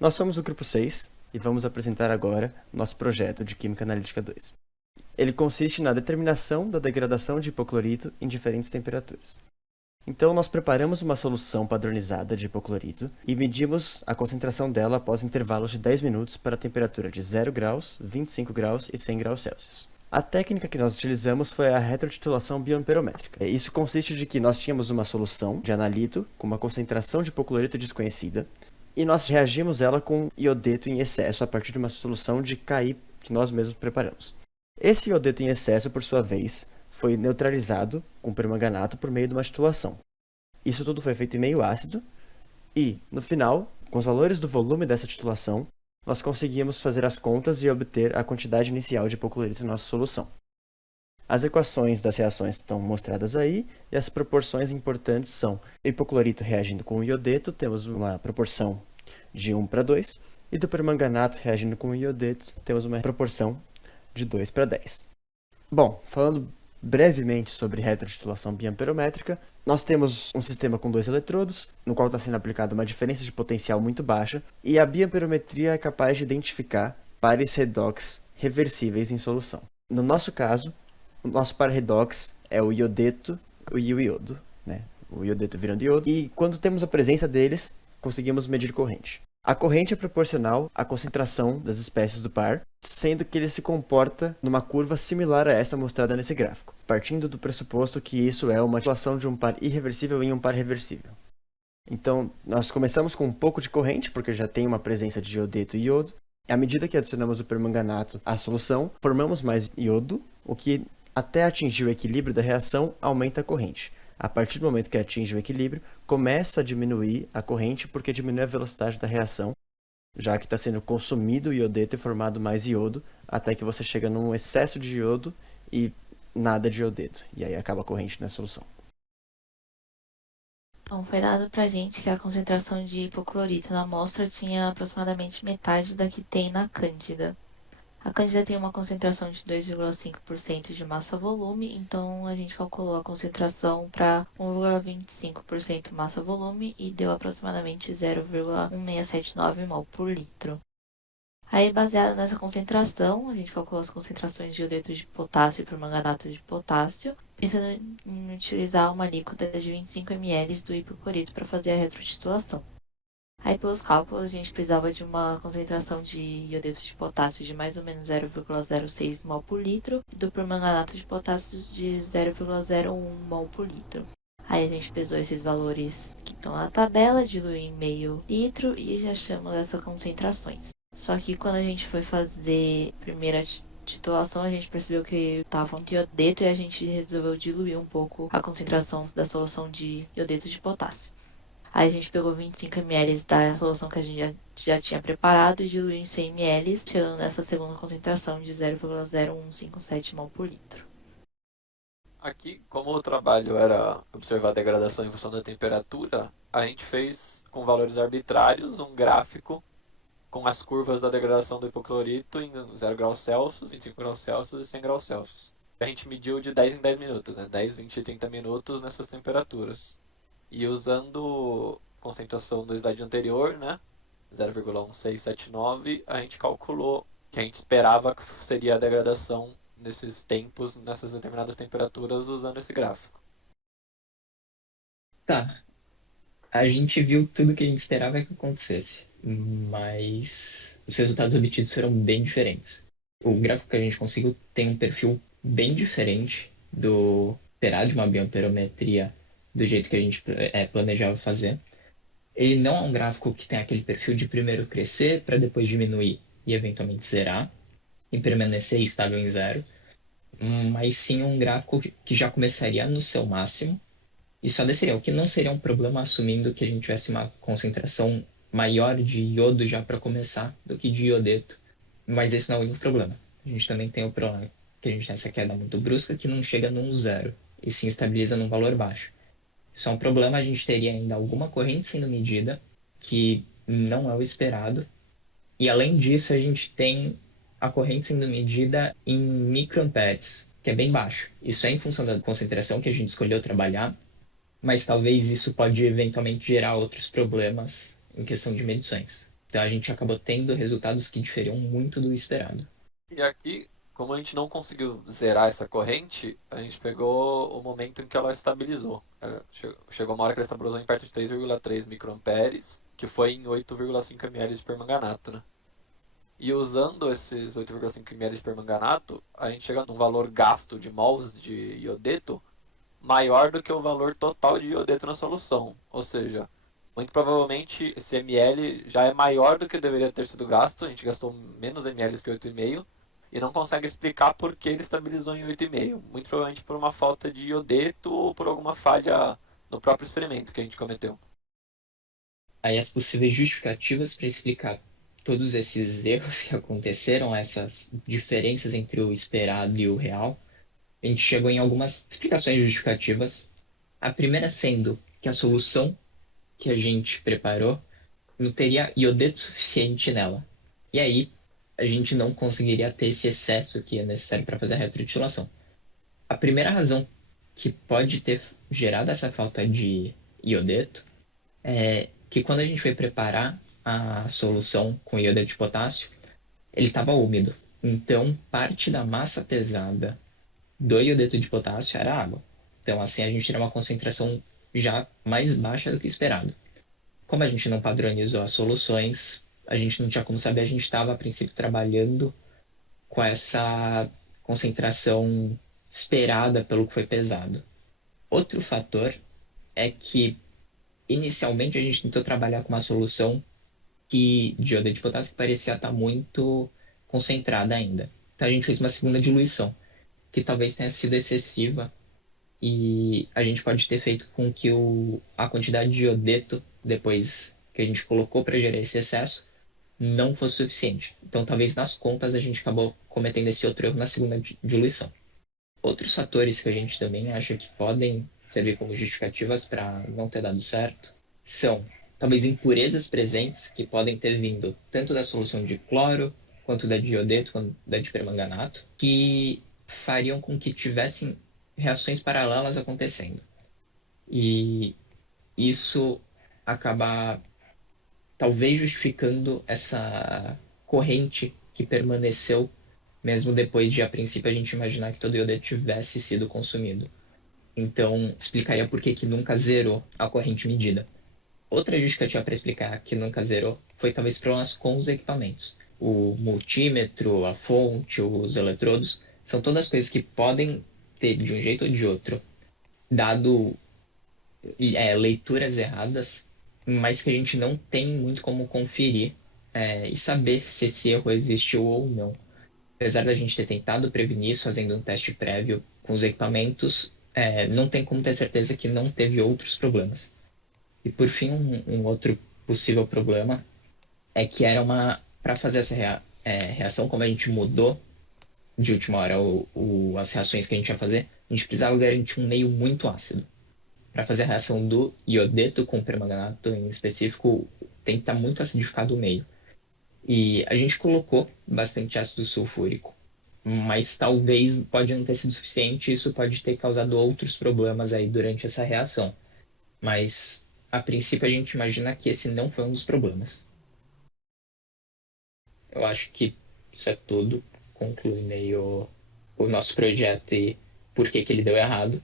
Nós somos o grupo 6 e vamos apresentar agora nosso projeto de Química Analítica 2. Ele consiste na determinação da degradação de hipoclorito em diferentes temperaturas. Então, nós preparamos uma solução padronizada de hipoclorito e medimos a concentração dela após intervalos de 10 minutos para a temperatura de 0 graus, 25 graus e 100 graus Celsius. A técnica que nós utilizamos foi a retrotitulação bioamperométrica. Isso consiste de que nós tínhamos uma solução de analito com uma concentração de hipoclorito desconhecida e nós reagimos ela com iodeto em excesso a partir de uma solução de Ki que nós mesmos preparamos. Esse iodeto em excesso, por sua vez, foi neutralizado com permanganato por meio de uma titulação. Isso tudo foi feito em meio ácido e, no final, com os valores do volume dessa titulação, nós conseguimos fazer as contas e obter a quantidade inicial de hipoclorito em nossa solução. As equações das reações estão mostradas aí, e as proporções importantes são hipoclorito reagindo com o iodeto, temos uma proporção de 1 para 2, e do permanganato reagindo com o iodeto, temos uma proporção de 2 para 10. Bom, falando brevemente sobre retrotitulação biamperométrica, nós temos um sistema com 2 eletrodos, no qual está sendo aplicada uma diferença de potencial muito baixa, e a biamperometria é capaz de identificar pares redox reversíveis em solução. No nosso caso, o nosso par redox é o iodeto e o iodo, né? O iodeto virando iodo, e quando temos a presença deles, conseguimos medir corrente. A corrente é proporcional à concentração das espécies do par, sendo que ele se comporta numa curva similar a essa mostrada nesse gráfico, partindo do pressuposto que isso é uma titulação de um par irreversível em um par reversível. Então, nós começamos com um pouco de corrente, porque já tem uma presença de iodeto e iodo. À medida que adicionamos o permanganato à solução, formamos mais iodo, o que, até atingir o equilíbrio da reação, aumenta a corrente. A partir do momento que atinge o equilíbrio, começa a diminuir a corrente porque diminui a velocidade da reação, já que está sendo consumido o iodeto e formado mais iodo, até que você chega num excesso de iodo e nada de iodeto, e aí acaba a corrente na solução. Então, foi dado pra gente que a concentração de hipoclorito na amostra tinha aproximadamente metade da que tem na Cândida. A Cândida tem uma concentração de 2,5% de massa-volume, então a gente calculou a concentração para 1,25% massa-volume e deu aproximadamente 0,1679 mol por litro. Aí, baseado nessa concentração, a gente calculou as concentrações de iodeto de potássio e permanganato de potássio, pensando em utilizar uma alíquota de 25 ml do hipoclorito para fazer a retrotitulação. Aí, pelos cálculos, a gente precisava de uma concentração de iodeto de potássio de mais ou menos 0,06 mol por litro e do permanganato de potássio de 0,01 mol por litro. Aí a gente pesou esses valores que estão na tabela, diluiu em meio litro e já achamos essas concentrações. Só que quando a gente foi fazer a primeira titulação, a gente percebeu que estava um iodeto e a gente resolveu diluir um pouco a concentração da solução de iodeto de potássio. Aí a gente pegou 25 ml da solução que a gente já tinha preparado e diluiu em 100 ml, chegando nessa segunda concentração de 0,0157 mol por litro. Aqui, como o trabalho era observar a degradação em função da temperatura, a gente fez com valores arbitrários um gráfico com as curvas da degradação do hipoclorito em 0 graus Celsius, 25 graus Celsius e 100 graus Celsius. A gente mediu de 10 em 10 minutos, né? 10, 20 e 30 minutos nessas temperaturas. E usando concentração do slide anterior, né? 0,1679, a gente calculou que a gente esperava que seria a degradação nesses tempos, nessas determinadas temperaturas, usando esse gráfico. Tá, a gente viu tudo que a gente esperava que acontecesse, mas os resultados obtidos foram bem diferentes. O gráfico que a gente conseguiu tem um perfil bem diferente do esperado de uma bioamperometria do jeito que a gente planejava fazer. Ele não é um gráfico que tem aquele perfil de primeiro crescer para depois diminuir e eventualmente zerar e permanecer estável em zero, mas sim um gráfico que já começaria no seu máximo e só desceria, o que não seria um problema assumindo que a gente tivesse uma concentração maior de iodo já para começar do que de iodeto. Mas esse não é o único problema. A gente também tem o problema que a gente tem essa queda muito brusca que não chega num zero e se estabiliza num valor baixo. Isso é um problema, a gente teria ainda alguma corrente sendo medida que não é o esperado. E além disso, a gente tem a corrente sendo medida em microamperes, que é bem baixo. Isso é em função da concentração que a gente escolheu trabalhar, mas talvez isso pode eventualmente gerar outros problemas em questão de medições. Então a gente acabou tendo resultados que diferiam muito do esperado. E aqui, como a gente não conseguiu zerar essa corrente, a gente pegou o momento em que ela estabilizou. Chegou uma hora que ela estabilizou em perto de 3,3 microamperes, que foi em 8,5 ml de permanganato, né? E usando esses 8,5 ml de permanganato, a gente chega num valor gasto de mols de iodeto maior do que o valor total de iodeto na solução. Ou seja, muito provavelmente esse ml já é maior do que deveria ter sido gasto. A gente gastou menos ml que 8,5 e não consegue explicar por que ele estabilizou em 8,5. Muito provavelmente por uma falta de iodeto ou por alguma falha no próprio experimento que a gente cometeu. Aí as possíveis justificativas para explicar todos esses erros que aconteceram, essas diferenças entre o esperado e o real, a gente chegou em algumas explicações justificativas. A primeira sendo que a solução que a gente preparou não teria iodeto suficiente nela. E aí a gente não conseguiria ter esse excesso que é necessário para fazer a retrotitulação. A primeira razão que pode ter gerado essa falta de iodeto é que quando a gente foi preparar a solução com iodeto de potássio, ele estava úmido. Então, parte da massa pesada do iodeto de potássio era água. Então, assim, a gente tinha uma concentração já mais baixa do que esperado. Como a gente não padronizou as soluções, a gente não tinha como saber, a gente estava, a princípio, trabalhando com essa concentração esperada pelo que foi pesado. Outro fator é que, inicialmente, a gente tentou trabalhar com uma solução de iodeto de potássio que parecia estar muito concentrada ainda. Então, a gente fez uma segunda diluição, que talvez tenha sido excessiva e a gente pode ter feito com que a quantidade de iodeto, depois que a gente colocou para gerar esse excesso, não fosse suficiente. Então, talvez nas contas a gente acabou cometendo esse outro erro na segunda diluição. Outros fatores que a gente também acha que podem servir como justificativas para não ter dado certo são talvez impurezas presentes que podem ter vindo tanto da solução de cloro, quanto da de iodeto, quanto da de permanganato, que fariam com que tivessem reações paralelas acontecendo. E isso acabar talvez justificando essa corrente que permaneceu mesmo depois de, a princípio, a gente imaginar que todo o iodeto tivesse sido consumido. Então, explicaria por que nunca zerou a corrente medida. Outra justificativa para explicar que nunca zerou foi talvez problemas com os equipamentos. O multímetro, a fonte, os eletrodos, são todas coisas que podem ter, de um jeito ou de outro, dado leituras erradas, mas que a gente não tem muito como conferir e saber se esse erro existiu ou não. Apesar da gente ter tentado prevenir isso fazendo um teste prévio com os equipamentos, não tem como ter certeza que não teve outros problemas. E por fim, um outro possível problema é que era para fazer essa reação, como a gente mudou de última hora as reações que a gente ia fazer, a gente precisava garantir um meio muito ácido. Para fazer a reação do iodeto com permanganato em específico, tem que estar muito acidificado o meio. E a gente colocou bastante ácido sulfúrico, mas talvez pode não ter sido suficiente, isso pode ter causado outros problemas aí durante essa reação. Mas, a princípio, a gente imagina que esse não foi um dos problemas. Eu acho que isso é tudo. Conclui meio o nosso projeto e por que ele deu errado.